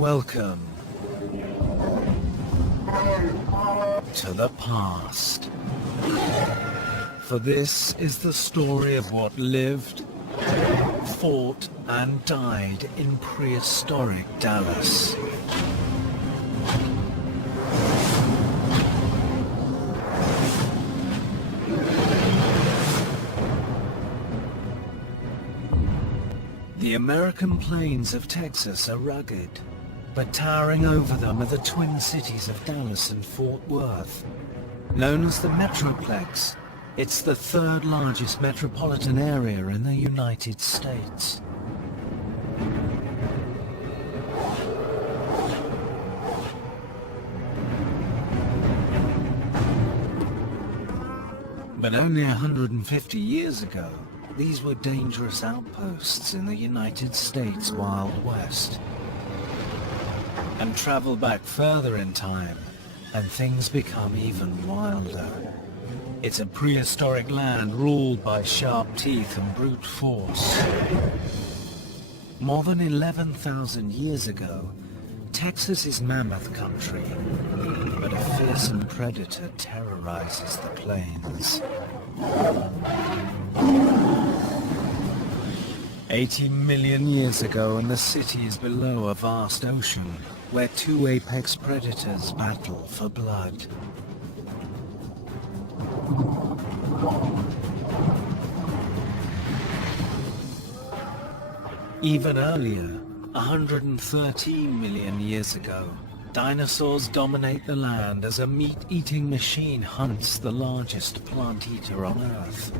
Welcome to the past. For this is the story of what lived, fought, and died in prehistoric Dallas. The American plains of Texas are rugged, but towering over them are the twin cities of Dallas and Fort Worth. Known as the Metroplex, it's the third largest metropolitan area in the United States. But only 150 years ago, these were dangerous outposts in the United States Wild West. And travel back further in time, and things become even wilder. It's a prehistoric land ruled by sharp teeth and brute force. More than 11,000 years ago, Texas is mammoth country, but a fearsome predator terrorizes the plains. 80 million years ago, and the city is below a vast ocean, where two apex predators battle for blood. Even earlier, 113 million years ago, dinosaurs dominate the land as a meat-eating machine hunts the largest plant eater on Earth.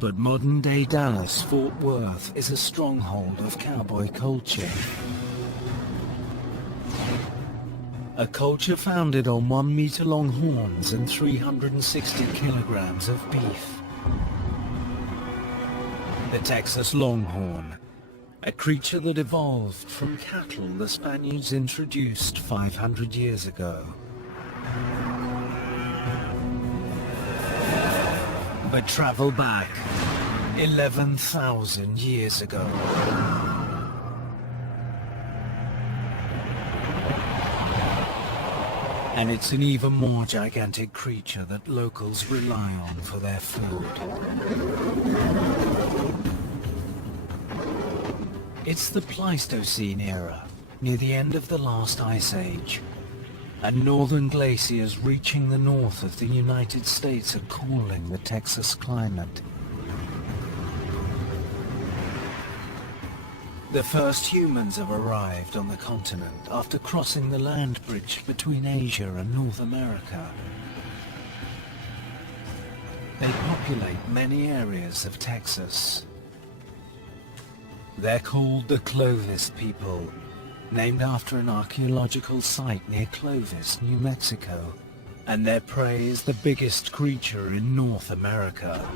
But modern-day Dallas, Fort Worth, is a stronghold of cowboy culture. A culture founded on 1-meter-long horns and 360 kilograms of beef. The Texas Longhorn, a creature that evolved from cattle the Spaniards introduced 500 years ago. But travel back 11,000 years ago. And it's an even more gigantic creature that locals rely on for their food. It's the Pleistocene era, near the end of the last ice age. And northern glaciers reaching the north of the United States are cooling the Texas climate. The first humans have arrived on the continent after crossing the land bridge between Asia and North America. They populate many areas of Texas. They're called the Clovis people, named after an archaeological site near Clovis, New Mexico, and their prey is the biggest creature in North America.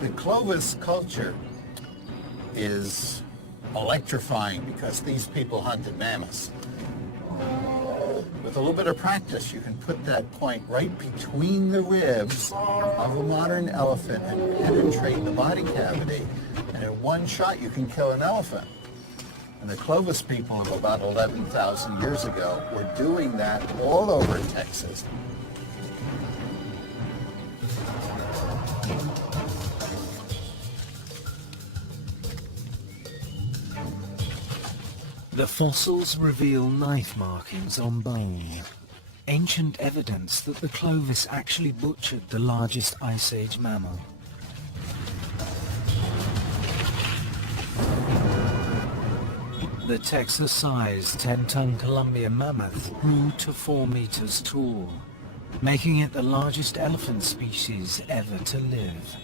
The Clovis culture is electrifying because these people hunted mammoths. With a little bit of practice, you can put that point right between the ribs of a modern elephant and penetrate the body cavity. And in one shot, you can kill an elephant. And the Clovis people of about 11,000 years ago were doing that all over Texas. The fossils reveal knife markings on bone, ancient evidence that the Clovis actually butchered the largest Ice Age mammal. The Texas-sized 10-ton Columbian mammoth grew to 4 meters tall, making it the largest elephant species ever to live.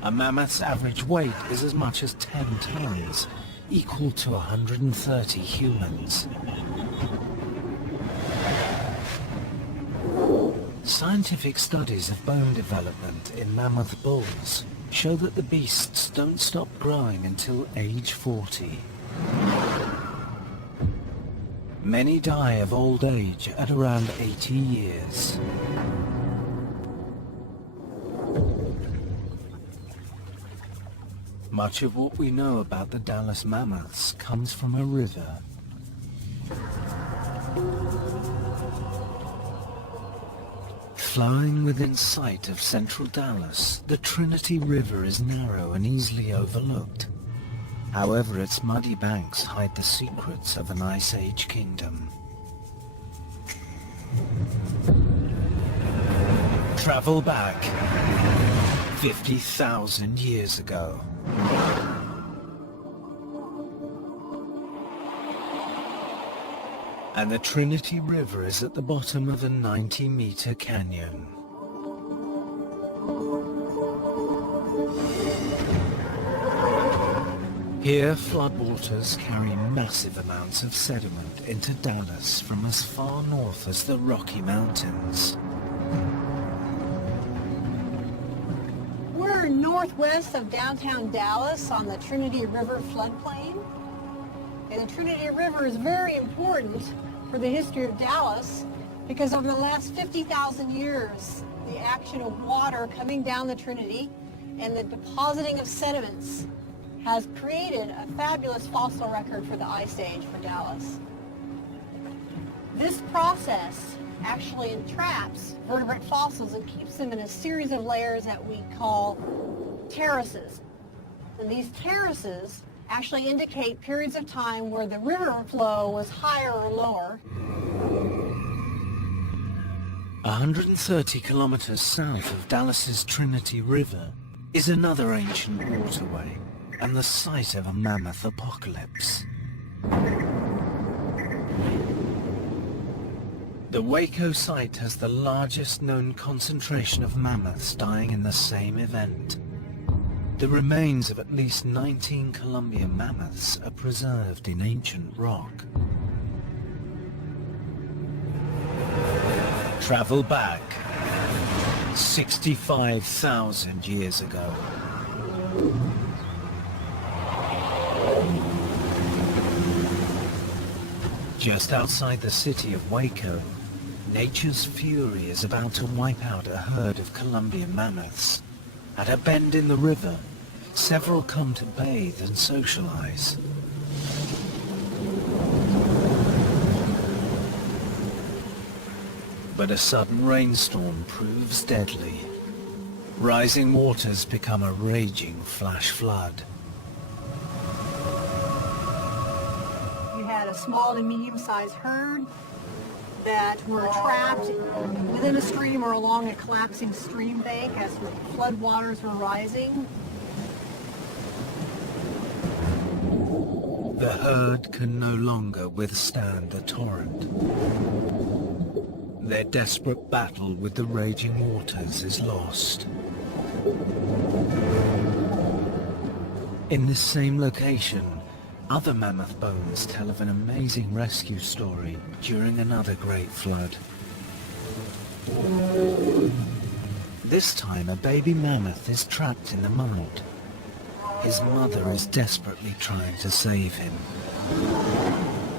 A mammoth's average weight is as much as 10 tons, equal to 130 humans. Scientific studies of bone development in mammoth bulls show that the beasts don't stop growing until age 40. Many die of old age at around 80 years. Much of what we know about the Dallas mammoths comes from a river. Flowing within sight of central Dallas, the Trinity River is narrow and easily overlooked. However, its muddy banks hide the secrets of an Ice Age kingdom. Travel back 50,000 years ago. And the Trinity River is at the bottom of a 90-meter canyon. Here, floodwaters carry massive amounts of sediment into Dallas from as far north as the Rocky Mountains. We're northwest of downtown Dallas on the Trinity River floodplain. And the Trinity River is very important for the history of Dallas because over the last 50,000 years, the action of water coming down the Trinity and the depositing of sediments has created a fabulous fossil record for the Ice Age for Dallas. This process actually entraps vertebrate fossils and keeps them in a series of layers that we call terraces. And these terraces actually indicate periods of time where the river flow was higher or lower. 130 kilometers south of Dallas's Trinity River is another ancient waterway and the site of a mammoth apocalypse. The Waco site has the largest known concentration of mammoths dying in the same event. The remains of at least 19 Columbian mammoths are preserved in ancient rock. Travel back 65,000 years ago. Just outside the city of Waco, nature's fury is about to wipe out a herd of Columbian mammoths. At a bend in the river, several come to bathe and socialize. But a sudden rainstorm proves deadly. Rising waters become a raging flash flood. You had a small to medium-sized herd that were trapped within a stream or along a collapsing stream bank as the floodwaters were rising. The herd can no longer withstand the torrent. Their desperate battle with the raging waters is lost. In this same location, other mammoth bones tell of an amazing rescue story during another great flood. This time, a baby mammoth is trapped in the mud. His mother is desperately trying to save him.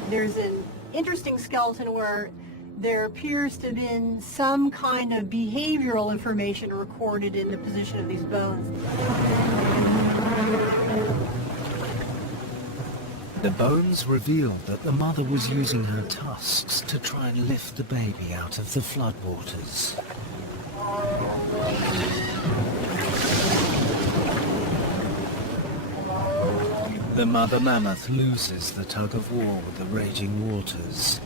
There's an interesting skeleton where there appears to have been some kind of behavioral information recorded in the position of these bones. The bones reveal that the mother was using her tusks to try and lift the baby out of the floodwaters. The mother mammoth loses the tug of war with the raging waters.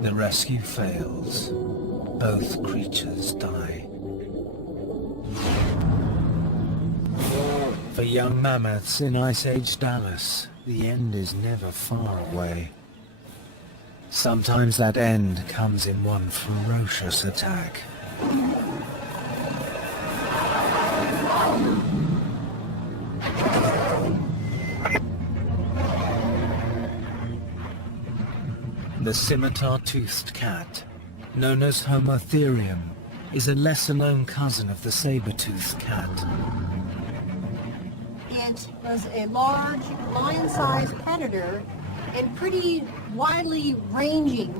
The rescue fails. Both creatures die. For young mammoths in Ice Age Dallas, the end is never far away. Sometimes that end comes in one ferocious attack. The scimitar-toothed cat, known as Homotherium, is a lesser-known cousin of the saber-toothed cat. It was a large lion-sized predator and pretty widely ranging.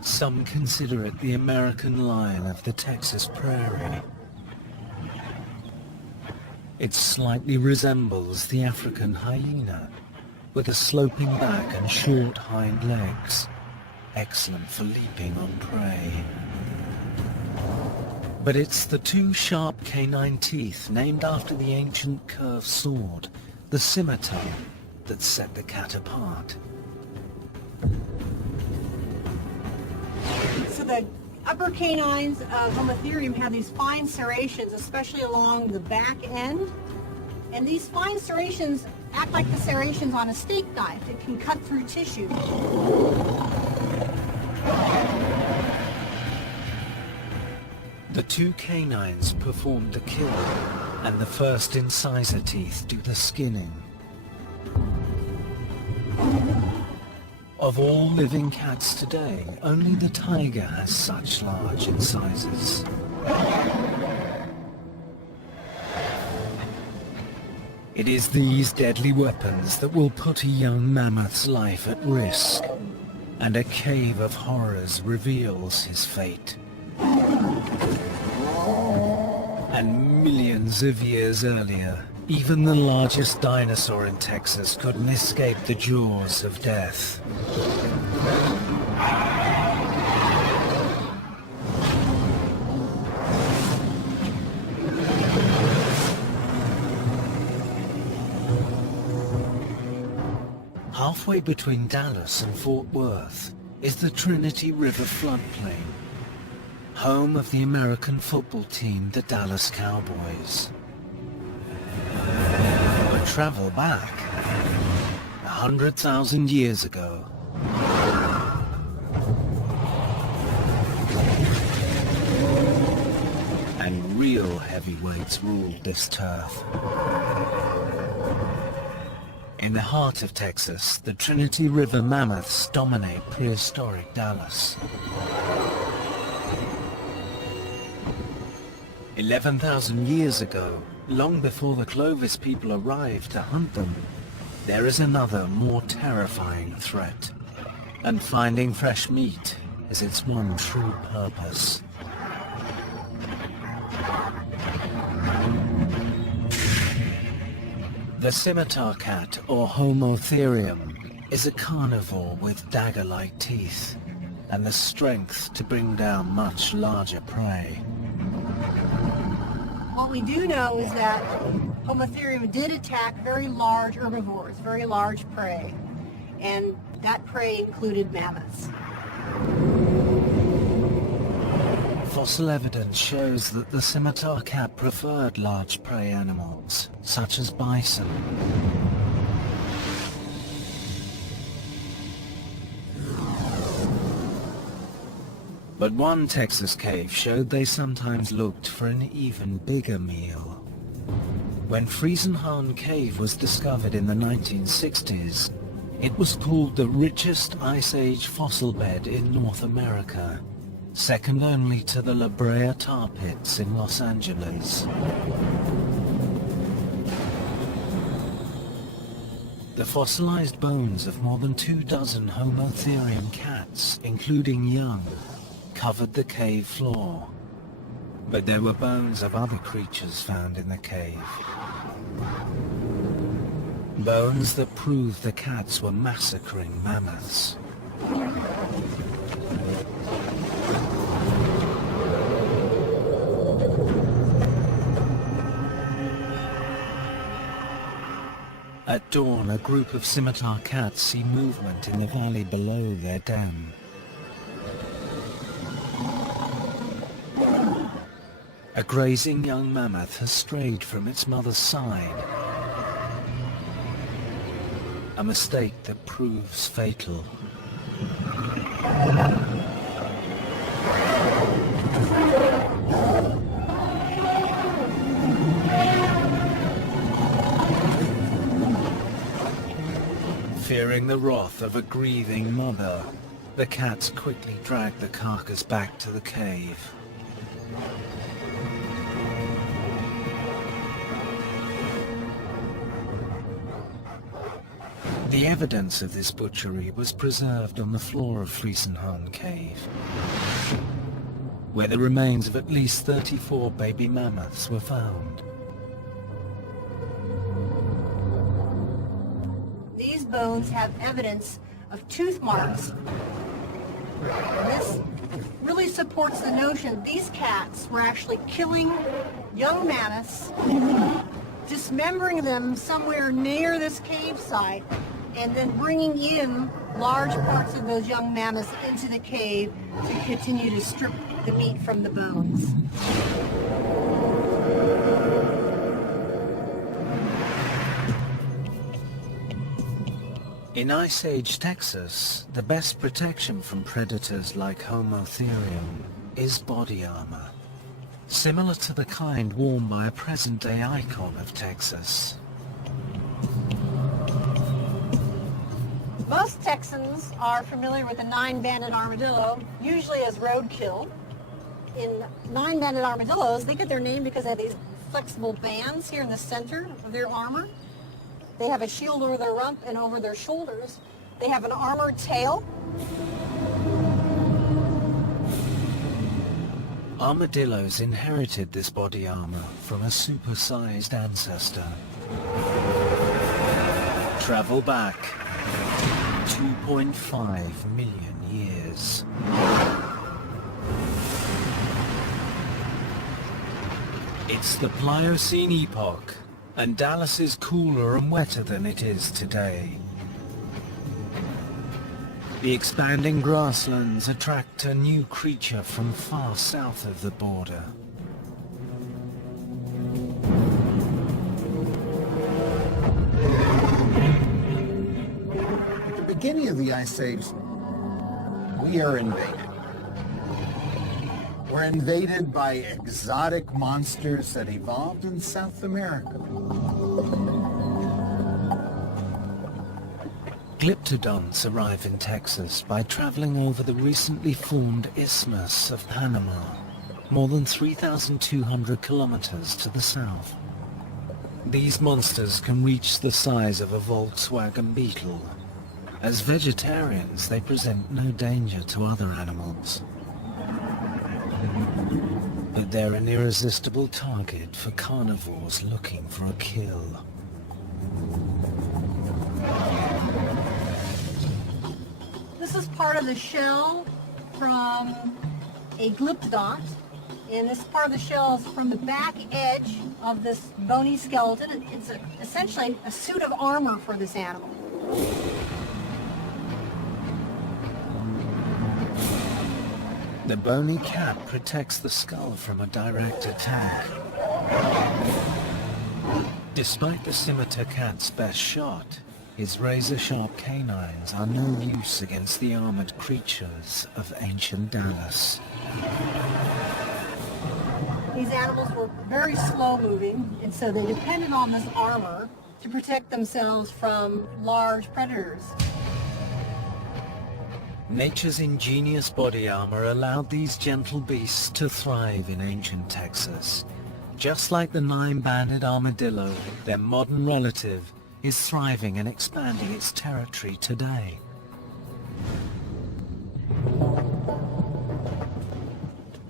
Some consider it the American lion of the Texas prairie. It slightly resembles the African hyena, with a sloping back and short hind legs, excellent for leaping on prey. But it's the two sharp canine teeth, named after the ancient curved sword, the scimitar, that set the cat apart. So the upper canines of Homotherium have these fine serrations, especially along the back end. And these fine serrations act like the serrations on a steak knife. It can cut through tissue. The two canines perform the kill, and the first incisor teeth do the skinning. Of all living cats today, only the tiger has such large incisors. It is these deadly weapons that will put a young mammoth's life at risk, and a cave of horrors reveals his fate. And millions of years earlier, even the largest dinosaur in Texas couldn't escape the jaws of death. Halfway between Dallas and Fort Worth is the Trinity River floodplain, home of the American football team, the Dallas Cowboys. But travel back 100,000 years ago. And real heavyweights ruled this turf. In the heart of Texas, the Trinity River mammoths dominate prehistoric Dallas. 11,000 years ago, long before the Clovis people arrived to hunt them, there is another, more terrifying threat. And finding fresh meat is its one true purpose. The scimitar cat, or Homotherium, is a carnivore with dagger-like teeth, and the strength to bring down much larger prey. What we do know is that Homotherium did attack very large herbivores, very large prey, and that prey included mammoths. Fossil evidence shows that the scimitar cat preferred large prey animals, such as bison. But one Texas cave showed they sometimes looked for an even bigger meal. When Friesenhahn Cave was discovered in the 1960s, it was called the richest Ice Age fossil bed in North America, second only to the La Brea tar pits in Los Angeles. The fossilized bones of more than 24 Homotherium cats, including young, covered the cave floor. But there were bones of other creatures found in the cave. Bones that proved the cats were massacring mammoths. At dawn, a group of scimitar cats see movement in the valley below their den. A grazing young mammoth has strayed from its mother's side. A mistake that proves fatal. Fearing the wrath of a grieving mother, the cats quickly drag the carcass back to the cave. The evidence of this butchery was preserved on the floor of Friesenhahn Cave, where the remains of at least 34 baby mammoths were found. These bones have evidence of tooth marks. This really supports the notion these cats were actually killing young mammoths, dismembering them somewhere near this cave site, and then bringing in large parts of those young mammoths into the cave to continue to strip the meat from the bones. In Ice Age Texas, the best protection from predators like Homotherium is body armor, similar to the kind worn by a present-day icon of Texas. Most Texans are familiar with the nine-banded armadillo, usually as roadkill. In nine-banded armadillos, they get their name because they have these flexible bands here in the center of their armor. They have a shield over their rump and over their shoulders. They have an armored tail. Armadillos inherited this body armor from a supersized ancestor. Travel back 2.5 million years. It's the Pliocene epoch, and Dallas is cooler and wetter than it is today. The expanding grasslands attract a new creature from far south of the border. At the beginning of the Ice Age, we are invaded. We're invaded by exotic monsters that evolved in South America. Glyptodonts arrive in Texas by traveling over the recently formed Isthmus of Panama, more than 3,200 kilometers to the south. These monsters can reach the size of a Volkswagen Beetle. As vegetarians, they present no danger to other animals. But they're an irresistible target for carnivores looking for a kill. This is part of the shell from a glyptodont, and this part of the shell is from the back edge of this bony skeleton. It's essentially a suit of armor for this animal. The bony cap protects the skull from a direct attack. Despite the scimitar cat's best shot, his razor-sharp canines are no use against the armored creatures of ancient Dallas. These animals were very slow-moving, and so they depended on this armor to protect themselves from large predators. Nature's ingenious body armor allowed these gentle beasts to thrive in ancient Texas. Just like the nine-banded armadillo, their modern relative is thriving and expanding its territory today.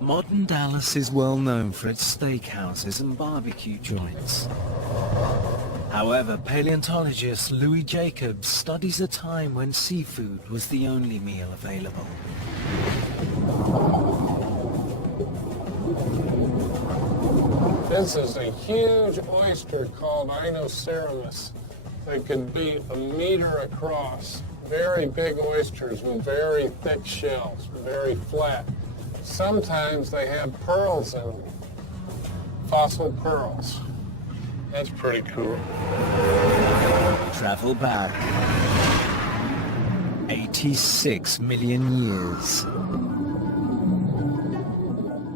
Modern Dallas is well known for its steakhouses and barbecue joints. However, paleontologist Louis Jacobs studies a time when seafood was the only meal available. This is a huge oyster called Dinosaurs. They could be a meter across. Very big oysters with very thick shells, very flat. Sometimes they have pearls in them, fossil pearls. That's pretty cool. Travel back 86 million years.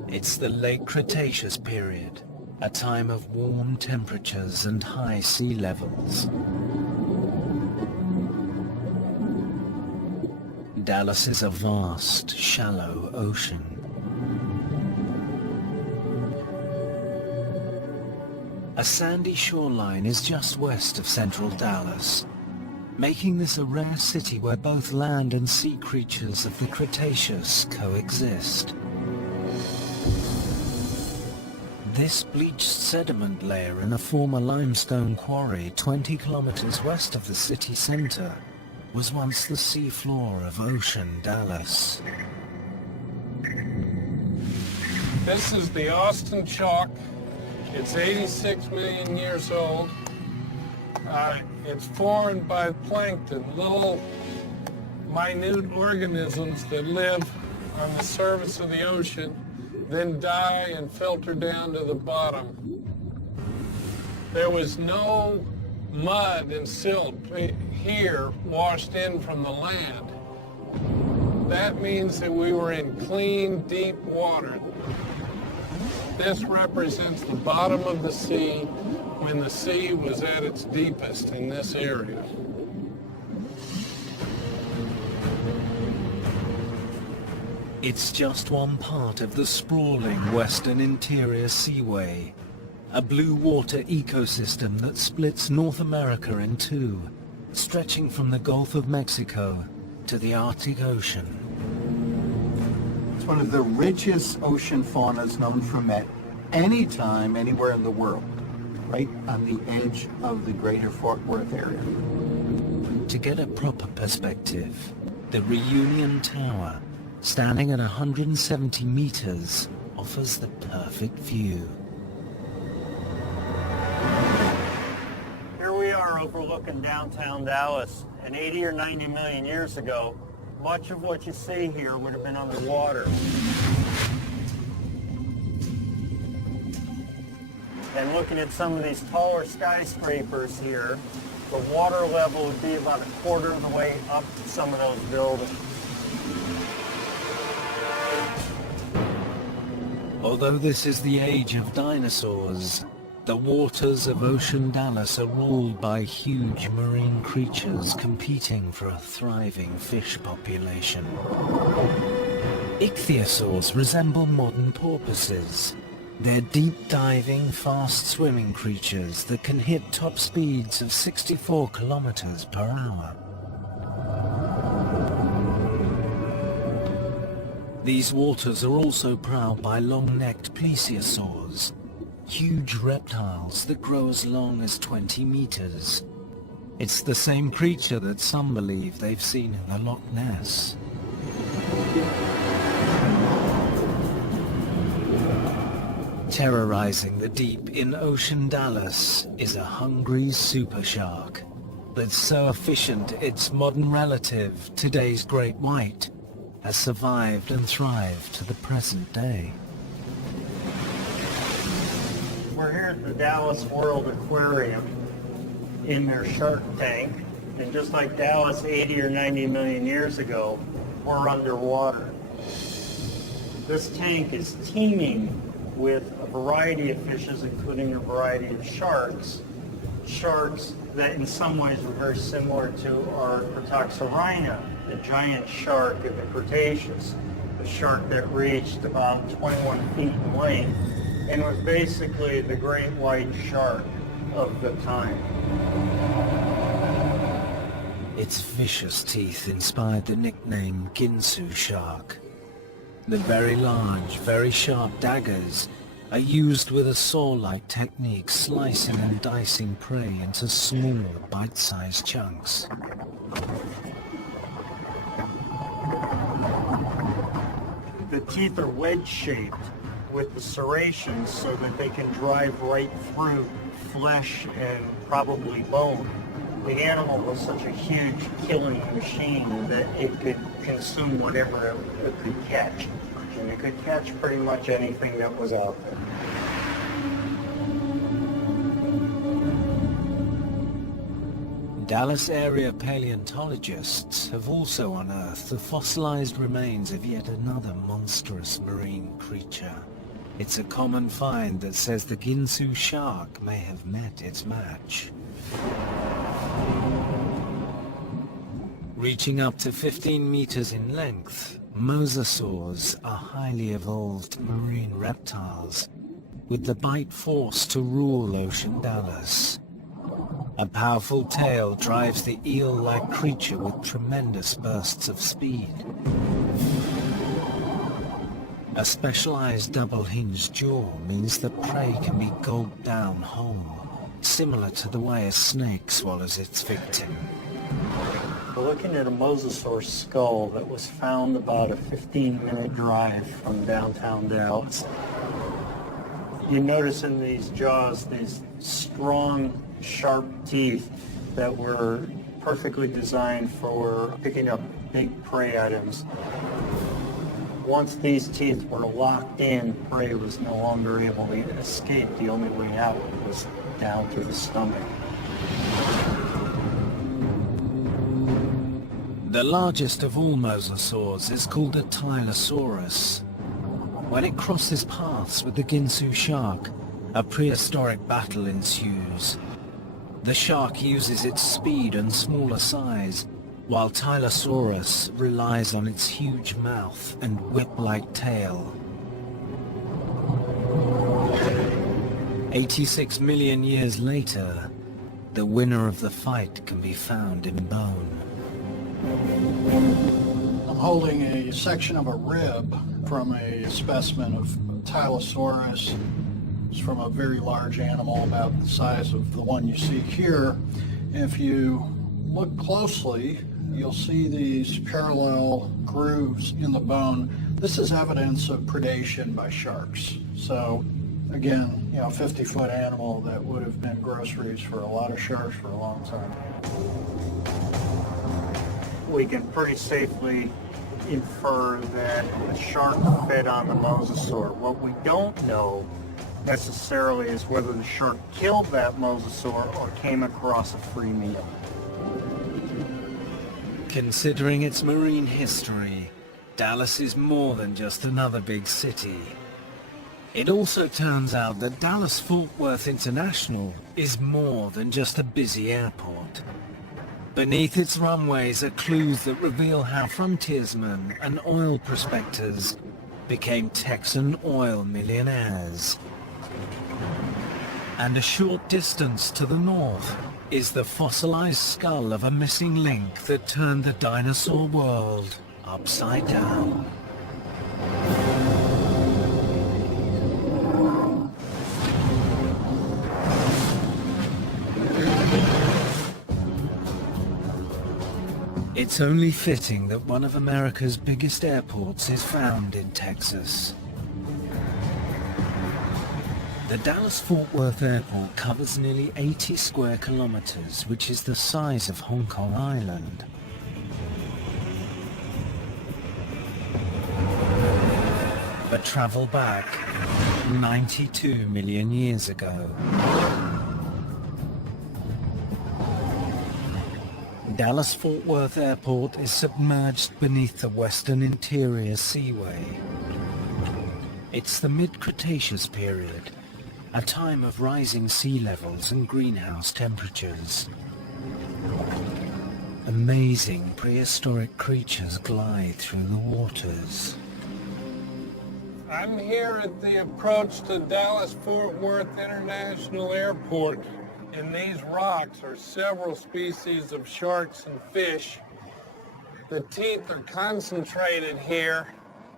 It's the late Cretaceous period, a time of warm temperatures and high sea levels. Dallas is a vast, shallow ocean. A sandy shoreline is just west of central Dallas, making this a rare city where both land and sea creatures of the Cretaceous coexist. This bleached sediment layer in a former limestone quarry 20 kilometers west of the city center was once the seafloor of Ocean Dallas. This is the Austin Chalk. It's 86 million years old. It's formed by plankton, little minute organisms that live on the surface of the ocean, then die and filter down to the bottom. There was no mud and silt here washed in from the land. That means that we were in clean, deep water. This represents the bottom of the sea when the sea was at its deepest in this area. It's just one part of the sprawling western interior seaway, a blue water ecosystem that splits North America in two, stretching from the Gulf of Mexico to the Arctic Ocean. It's one of the richest ocean faunas known from any time, anywhere in the world, right on the edge of the greater Fort Worth area. To get a proper perspective, the Reunion Tower, standing at 170 meters, offers the perfect view. Here we are overlooking downtown Dallas, and 80 or 90 million years ago, much of what you see here would have been underwater. And looking at some of these taller skyscrapers here, the water level would be about a quarter of the way up some of those buildings. Although this is the age of dinosaurs, the waters of Ocean Dallas are ruled by huge marine creatures competing for a thriving fish population. Ichthyosaurs resemble modern porpoises. They're deep-diving, fast-swimming creatures that can hit top speeds of 64 kilometers per hour. These waters are also prowled by long-necked plesiosaurs, huge reptiles that grow as long as 20 meters. It's the same creature that some believe they've seen in the Loch Ness. Terrorizing the deep in Ocean Dallas is a hungry super shark that's so efficient its modern relative, today's great white, has survived and thrived to the present day. We're here at the Dallas World Aquarium in their shark tank, and just like Dallas 80 or 90 million years ago, we're underwater. This tank is teeming with a variety of fishes, including a variety of sharks. Sharks that in some ways were very similar to our Protoxorhina, the giant shark of the Cretaceous, the shark that reached about 21 feet in length and was basically the great white shark of the time. Its vicious teeth inspired the nickname Ginsu shark. The very large, very sharp daggers are used with a saw-like technique, slicing and dicing prey into small, bite-sized chunks. The teeth are wedge-shaped with the serrations so that they can drive right through flesh and probably bone. The animal was such a huge killing machine that it could consume whatever it could catch. And it could catch pretty much anything that was out there. Dallas area paleontologists have also unearthed the fossilized remains of yet another monstrous marine creature. It's a common find that says the Ginsu shark may have met its match. Reaching up to 15 meters in length, mosasaurs are highly evolved marine reptiles with the bite force to rule Ocean Dallas. A powerful tail drives the eel-like creature with tremendous bursts of speed. A specialized double-hinged jaw means that prey can be gulped down whole, similar to the way a snake swallows its victim. We're looking at a mosasaur skull that was found about a 15-minute drive from downtown Dallas. You notice in these jaws these strong, sharp teeth that were perfectly designed for picking up big prey items. Once these teeth were locked in, prey was no longer able to escape. The only way out was down through the stomach. The largest of all mosasaurs is called a Tylosaurus. When it crosses paths with the Ginsu shark, a prehistoric battle ensues. The shark uses its speed and smaller size, while Tylosaurus relies on its huge mouth and whip-like tail. 86 million years later, the winner of the fight can be found in bone. I'm holding a section of a rib from a specimen of Tylosaurus. It's from a very large animal, about the size of the one you see here. If you look closely, you'll see these parallel grooves in the bone. This is evidence of predation by sharks. So again, a 50-foot animal that would have been groceries for a lot of sharks for a long time. We can pretty safely infer that the shark fed on the mosasaur. What we don't know necessarily is whether the shark killed that mosasaur or came across a free meal. Considering its marine history, Dallas is more than just another big city. It also turns out that Dallas-Fort Worth International is more than just a busy airport. Beneath its runways are clues that reveal how frontiersmen and oil prospectors became Texan oil millionaires. And a short distance to the north is the fossilized skull of a missing link that turned the dinosaur world upside down. It's only fitting that one of America's biggest airports is found in Texas. The Dallas-Fort Worth Airport covers nearly 80 square kilometers, which is the size of Hong Kong Island. But travel back 92 million years ago. Dallas-Fort Worth Airport is submerged beneath the Western Interior Seaway. It's the mid-Cretaceous period, a time of rising sea levels and greenhouse temperatures. Amazing prehistoric creatures glide through the waters. I'm here at the approach to Dallas-Fort Worth International Airport. In these rocks are several species of sharks and fish. The teeth are concentrated here,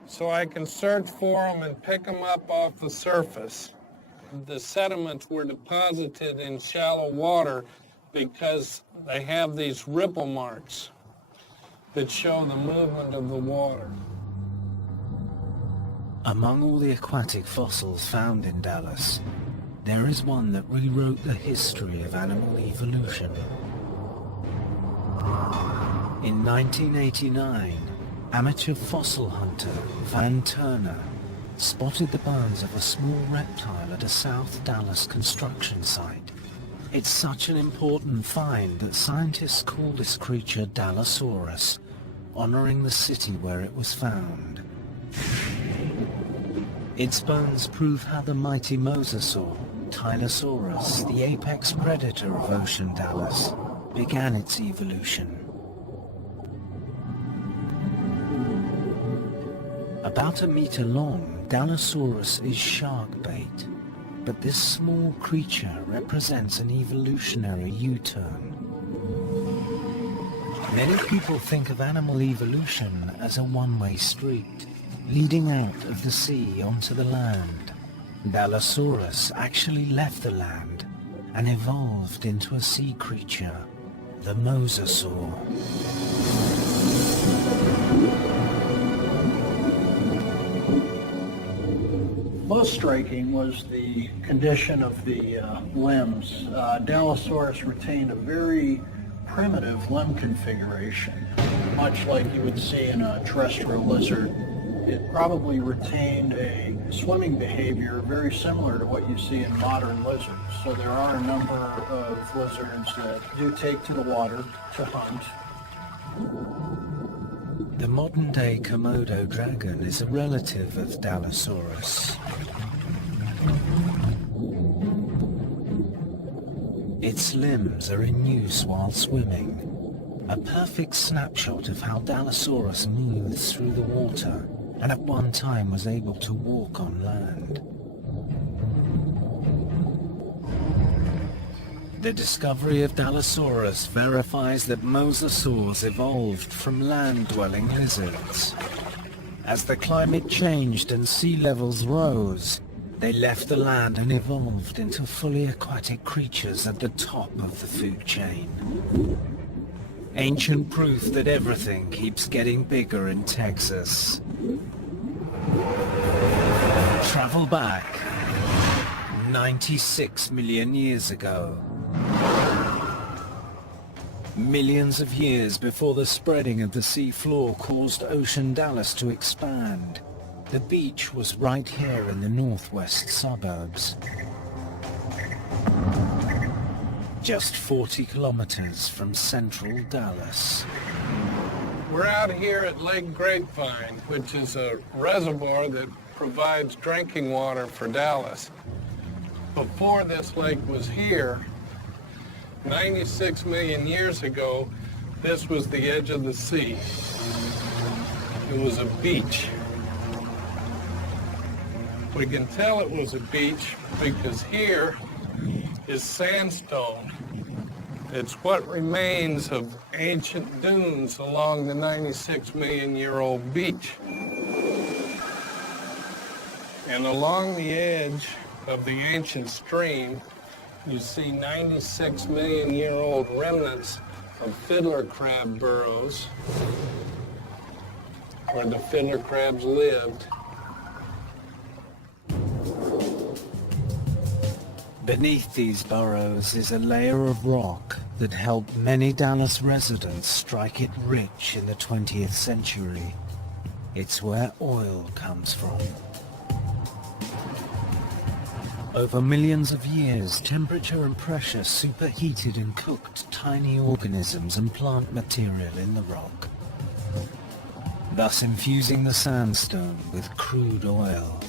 so I can search for them and pick them up off the surface. The sediments were deposited in shallow water because they have these ripple marks that show the movement of the water. Among all the aquatic fossils found in Dallas, there is one that rewrote the history of animal evolution. In 1989, amateur fossil hunter Van Turner spotted the bones of a small reptile at a South Dallas construction site. It's such an important find that scientists call this creature Dallosaurus, honoring the city where it was found. Its bones prove how the mighty mosasaur, Tylosaurus, the apex predator of ocean Dallas, began its evolution. About a meter long, Dallosaurus is shark bait. But this small creature represents an evolutionary U-turn. Many people think of animal evolution as a one-way street, leading out of the sea onto the land. Dinosaurs actually left the land and evolved into a sea creature, the mosasaur. Most striking was the condition of the limbs. Dinosaurs retained a very primitive limb configuration, much like you would see in a terrestrial lizard. It probably retained a swimming behavior very similar to what you see in modern lizards. So there are a number of lizards that do take to the water to hunt. The modern-day Komodo dragon is a relative of Dinosaurus. Its limbs are in use while swimming, a perfect snapshot of how Dinosaurus moves through the water and at one time was able to walk on land. The discovery of Dinosaurus verifies that mosasaurs evolved from land-dwelling lizards. As the climate changed and sea levels rose, they left the land and evolved into fully aquatic creatures at the top of the food chain. Ancient proof that everything keeps getting bigger in Texas. Travel back 96 million years ago. Millions of years before the spreading of the sea floor caused Ocean Dallas to expand. The beach was right here in the northwest suburbs. Just 40 kilometers from central Dallas. We're out here at Lake Grapevine, which is a reservoir that provides drinking water for Dallas. Before this lake was here, 96 million years ago, this was the edge of the sea. It was a beach. We can tell it was a beach because here is sandstone. It's what remains of ancient dunes along the 96 million year old beach. And along the edge of the ancient stream, you see 96 million year old remnants of fiddler crab burrows where the fiddler crabs lived. Beneath these burrows is a layer of rock that helped many Dallas residents strike it rich in the 20th century. It's where oil comes from. Over millions of years, temperature and pressure superheated and cooked tiny organisms and plant material in the rock, thus infusing the sandstone with crude oil.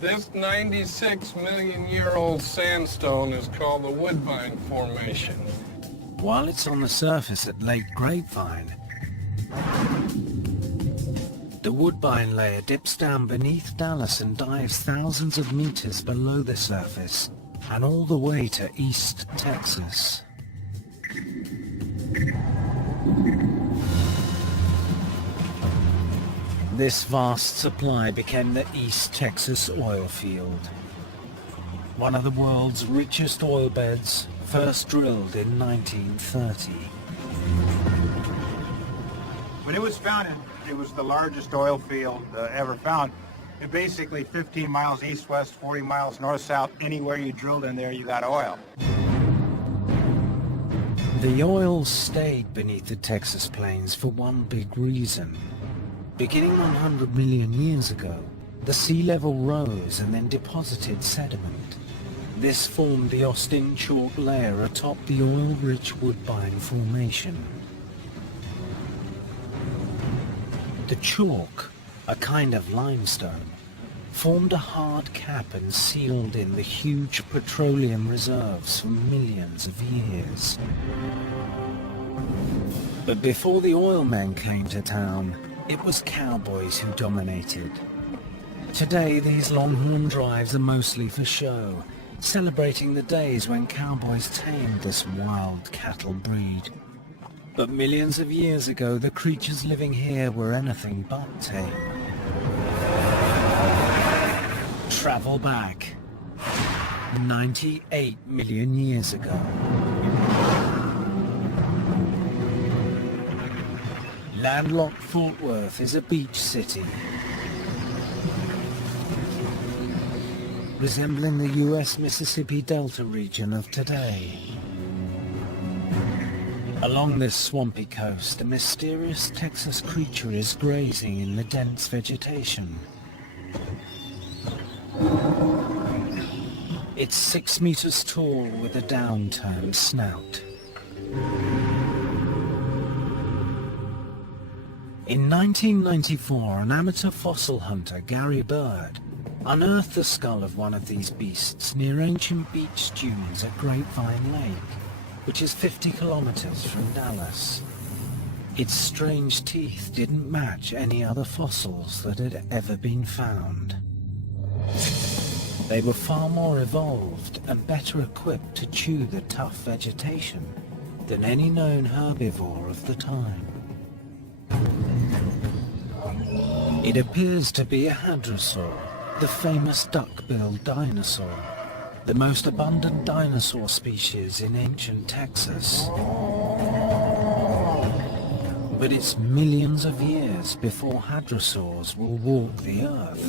This 96 million year old sandstone is called the Woodbine Formation. While it's on the surface at Lake Grapevine, the Woodbine layer dips down beneath Dallas and dives thousands of meters below the surface and all the way to East Texas. This vast supply became the East Texas oil field, one of the world's richest oil beds, first drilled in 1930. When it was founded, it was the largest oil field ever found. It basically 15 miles east-west, 40 miles north-south, anywhere you drilled in there, you got oil. The oil stayed beneath the Texas plains for one big reason. Beginning 100 million years ago, the sea level rose and then deposited sediment. This formed the Austin Chalk layer atop the oil-rich Woodbine Formation. The chalk, a kind of limestone, formed a hard cap and sealed in the huge petroleum reserves for millions of years. But before the oil men came to town, it was cowboys who dominated. Today, these longhorn drives are mostly for show, celebrating the days when cowboys tamed this wild cattle breed. But millions of years ago, the creatures living here were anything but tame. Travel back 98 million years ago. Landlocked Fort Worth is a beach city, resembling the U.S. Mississippi Delta region of today. Along this swampy coast, a mysterious Texas creature is grazing in the dense vegetation. It's 6 meters tall with a downturned snout. In 1994, an amateur fossil hunter, Gary Bird, unearthed the skull of one of these beasts near ancient beach dunes at Grapevine Lake, which is 50 kilometers from Dallas. Its strange teeth didn't match any other fossils that had ever been found. They were far more evolved and better equipped to chew the tough vegetation than any known herbivore of the time. It appears to be a hadrosaur, the famous duck-billed dinosaur, the most abundant dinosaur species in ancient Texas. But it's millions of years before hadrosaurs will walk the earth.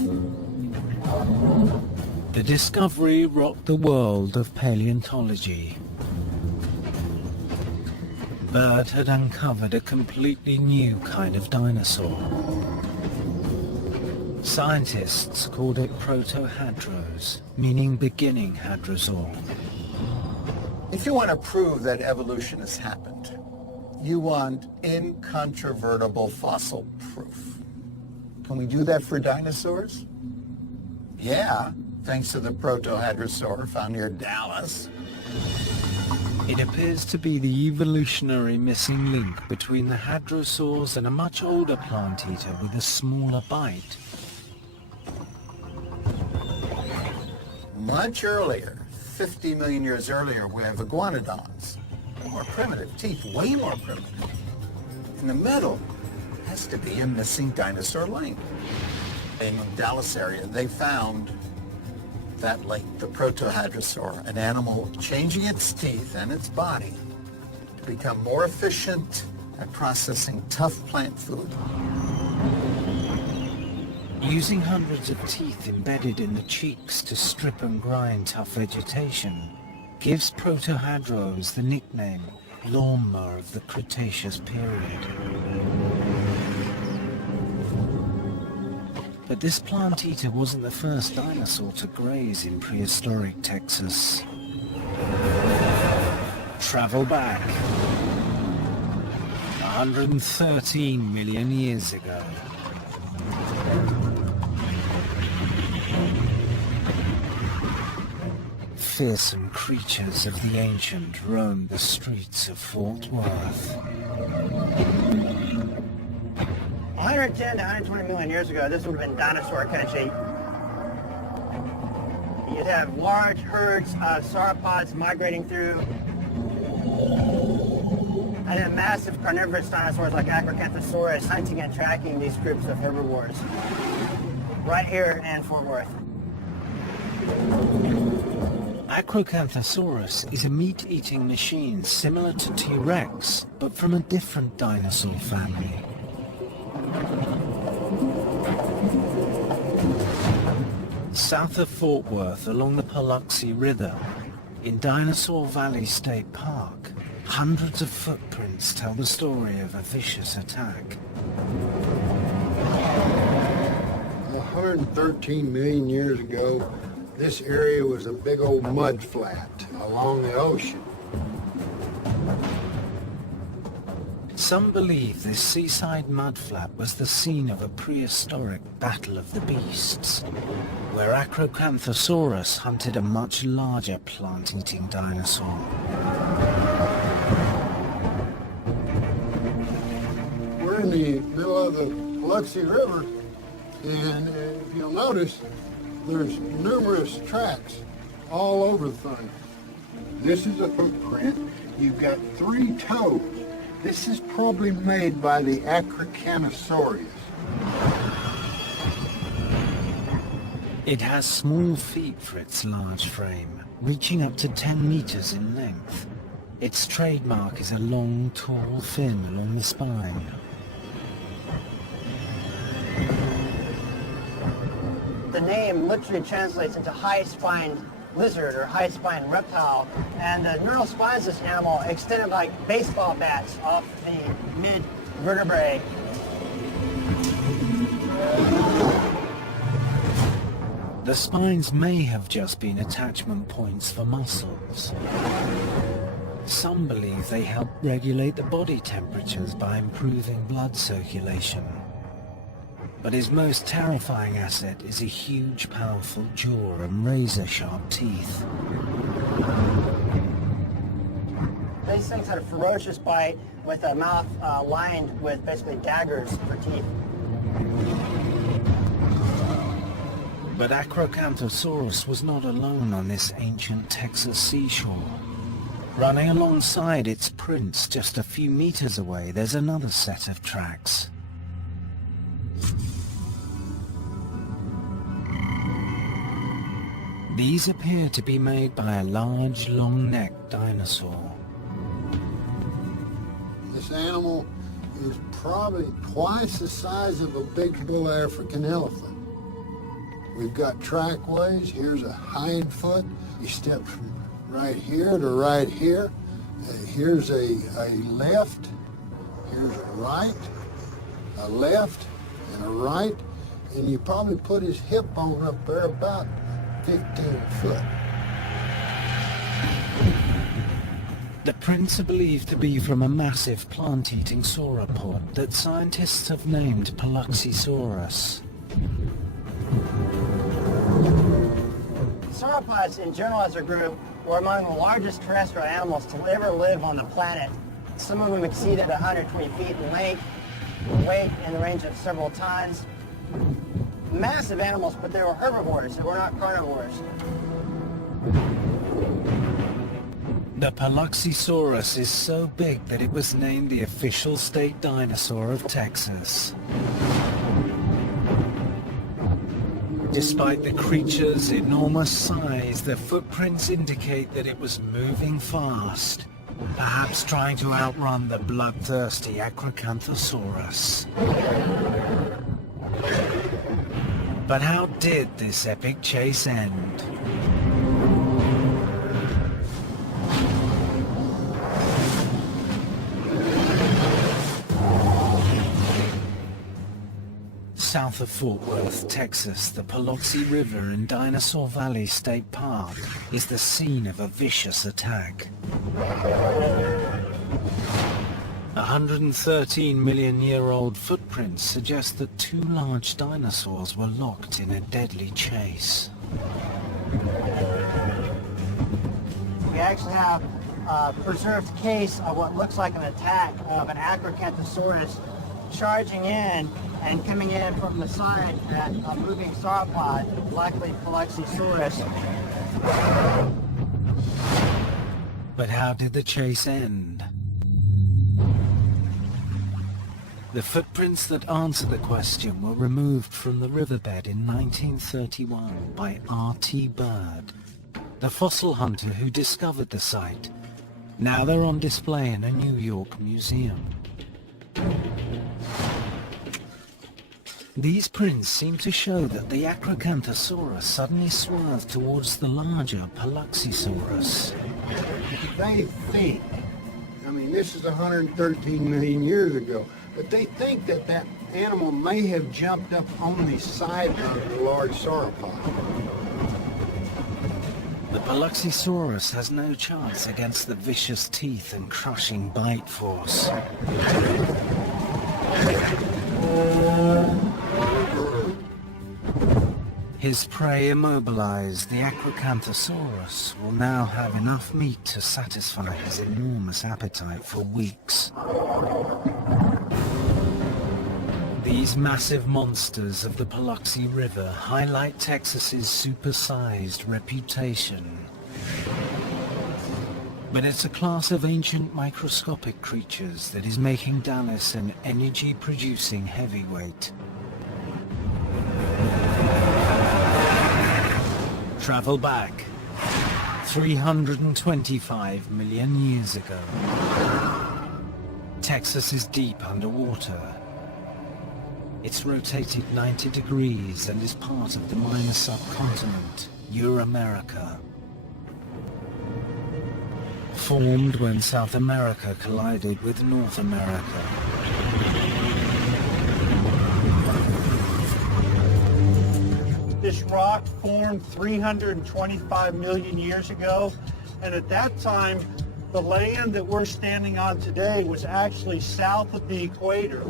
The discovery rocked the world of paleontology. Bird had uncovered a completely new kind of dinosaur. Scientists called it proto-hadros, meaning beginning hadrosaur. If you want to prove that evolution has happened, you want incontrovertible fossil proof. Can we do that for dinosaurs? Yeah, thanks to the proto-hadrosaur found near Dallas. It appears to be the evolutionary missing link between the hadrosaurs and a much older plant eater with a smaller bite. Much earlier, 50 million years earlier, we have iguanodons. More primitive teeth, way more primitive. In the middle has to be a missing dinosaur link. In the Dallas area, they found that link, the proto-hadrosaur, an animal changing its teeth and its body to become more efficient at processing tough plant food. Using hundreds of teeth embedded in the cheeks to strip and grind tough vegetation gives proto-hadros the nickname lawnmower of the Cretaceous period. But this plant eater wasn't the first dinosaur to graze in prehistoric Texas. Travel back 113 million years ago. Fearsome creatures of the ancient roamed the streets of Fort Worth. 110 to 120 million years ago, this would have been dinosaur country. You'd have large herds of sauropods migrating through, and then massive carnivorous dinosaurs like Acrocanthosaurus hunting and tracking these groups of herbivores. Right here in Fort Worth. Acrocanthosaurus is a meat-eating machine similar to T-Rex, but from a different dinosaur family. South of Fort Worth, along the Paluxy River, in Dinosaur Valley State Park, hundreds of footprints tell the story of a vicious attack. 113 million years ago, this area was a big old mud flat along the ocean. Some believe this seaside mudflat was the scene of a prehistoric battle of the beasts, where Acrocanthosaurus hunted a much larger plant-eating dinosaur. We're in the middle of the Paluxy River, And if you'll notice, there's numerous tracks all over the thing. This is a footprint. You've got 3 toes. This is probably made by the Acrocanthosaurus. It has small feet for its large frame, reaching up to 10 meters in length. Its trademark is a long, tall fin along the spine. The name literally translates into high-spined lizard or high-spined reptile, and the neural spines of this animal extended like baseball bats off the mid-vertebrae. The spines may have just been attachment points for muscles. Some believe they help regulate the body temperatures by improving blood circulation. But his most terrifying asset is a huge, powerful jaw and razor-sharp teeth. These things had a ferocious bite with a mouth lined with basically daggers for teeth. But Acrocanthosaurus was not alone on this ancient Texas seashore. Running alongside its prints just a few meters away, there's another set of tracks. These appear to be made by a large, long-necked dinosaur. This animal is probably twice the size of a big bull African elephant. We've got trackways. Here's a hind foot. You step from right here to right here. Here's a left. Here's a right, a left, and a right. And you probably put his hip bone up there about 15 foot. The prints are believed to be from a massive plant-eating sauropod that scientists have named Paluxysaurus. Sauropods in general as a group were among the largest terrestrial animals to ever live on the planet. Some of them exceeded 120 feet in length, weight in the range of several tons. Massive animals, but they were herbivores, they were not carnivores. The Paluxysaurus is so big that it was named the official state dinosaur of Texas. Despite the creature's enormous size, the footprints indicate that it was moving fast, perhaps trying to outrun the bloodthirsty Acrocanthosaurus. But how did this epic chase end? South of Fort Worth, Texas, the Paluxy River in Dinosaur Valley State Park is the scene of a vicious attack. 113-million-year-old footprints suggest that 2 large dinosaurs were locked in a deadly chase. We actually have a preserved case of what looks like an attack of an Acrocanthosaurus charging in and coming in from the side at a moving sauropod, likely Paluxysaurus. But how did the chase end? The footprints that answer the question were removed from the riverbed in 1931 by R.T. Bird, the fossil hunter who discovered the site. Now they're on display in a New York museum. These prints seem to show that the Acrocanthosaurus suddenly swerved towards the larger Paluxysaurus. They think, I mean, this is 113 million years ago, but they think that that animal may have jumped up on the side of the large sauropod. The Paluxysaurus has no chance against the vicious teeth and crushing bite force. His prey immobilized, the Acrocanthosaurus will now have enough meat to satisfy his enormous appetite for weeks. The These massive monsters of the Biloxi River highlight Texas's supersized reputation. But it's a class of ancient microscopic creatures that is making Dallas an energy-producing heavyweight. Travel back 325 million years ago. Texas is deep underwater. It's rotated 90 degrees and is part of the minor subcontinent, Euramerica. Formed when South America collided with North America. This rock formed 325 million years ago, and at that time, the land that we're standing on today was actually south of the equator.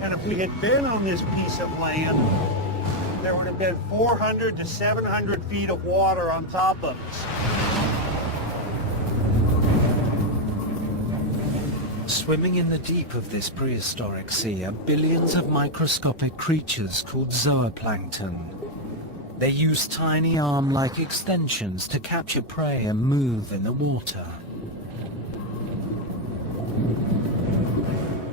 And if we had been on this piece of land, there would have been 400 to 700 feet of water on top of us. Swimming in the deep of this prehistoric sea are billions of microscopic creatures called zooplankton. They use tiny arm-like extensions to capture prey and move in the water.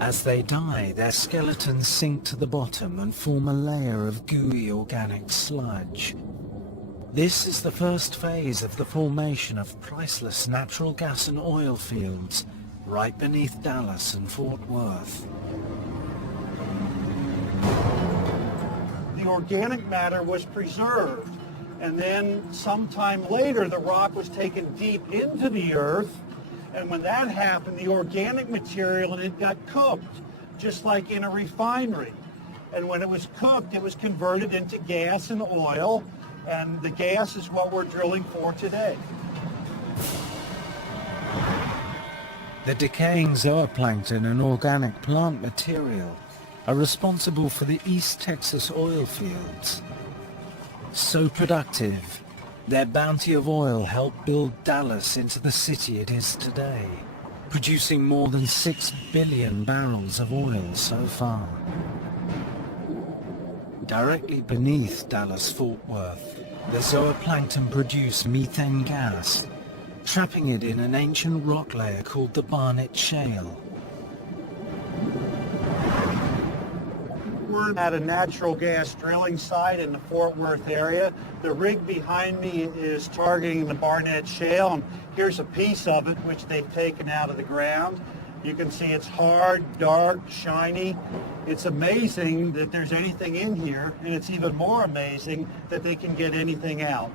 As they die, their skeletons sink to the bottom and form a layer of gooey organic sludge. This is the first phase of the formation of priceless natural gas and oil fields right beneath Dallas and Fort Worth. The organic matter was preserved, and then sometime later the rock was taken deep into the earth, and when that happened, the organic material in it got cooked, just like in a refinery. And when it was cooked, it was converted into gas and oil, and the gas is what we're drilling for today. The decaying zooplankton and organic plant material are responsible for the East Texas oil fields. So productive, their bounty of oil helped build Dallas into the city it is today, producing more than 6 billion barrels of oil so far. Directly beneath Dallas-Fort Worth, the zooplankton produce methane gas, trapping it in an ancient rock layer called the Barnett Shale. We're at a natural gas drilling site in the Fort Worth area. The rig behind me is targeting the Barnett Shale, and here's a piece of it which they've taken out of the ground. You can see it's hard, dark, shiny. It's amazing that there's anything in here, and it's even more amazing that they can get anything out.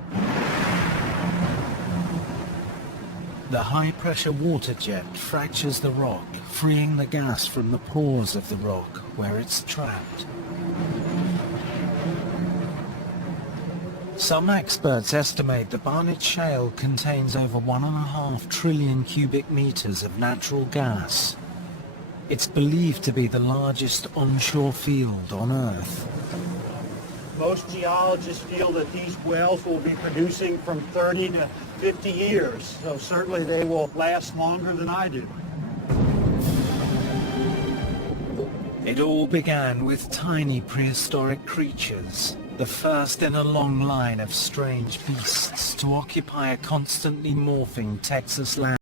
The high-pressure water jet fractures the rock, freeing the gas from the pores of the rock where it's trapped. Some experts estimate the Barnett Shale contains over 1.5 trillion cubic meters of natural gas. It's believed to be the largest onshore field on Earth. Most geologists feel that these wells will be producing from 30 to 50 years, so certainly they will last longer than I do. It all began with tiny prehistoric creatures, the first in a long line of strange beasts to occupy a constantly morphing Texas landscape.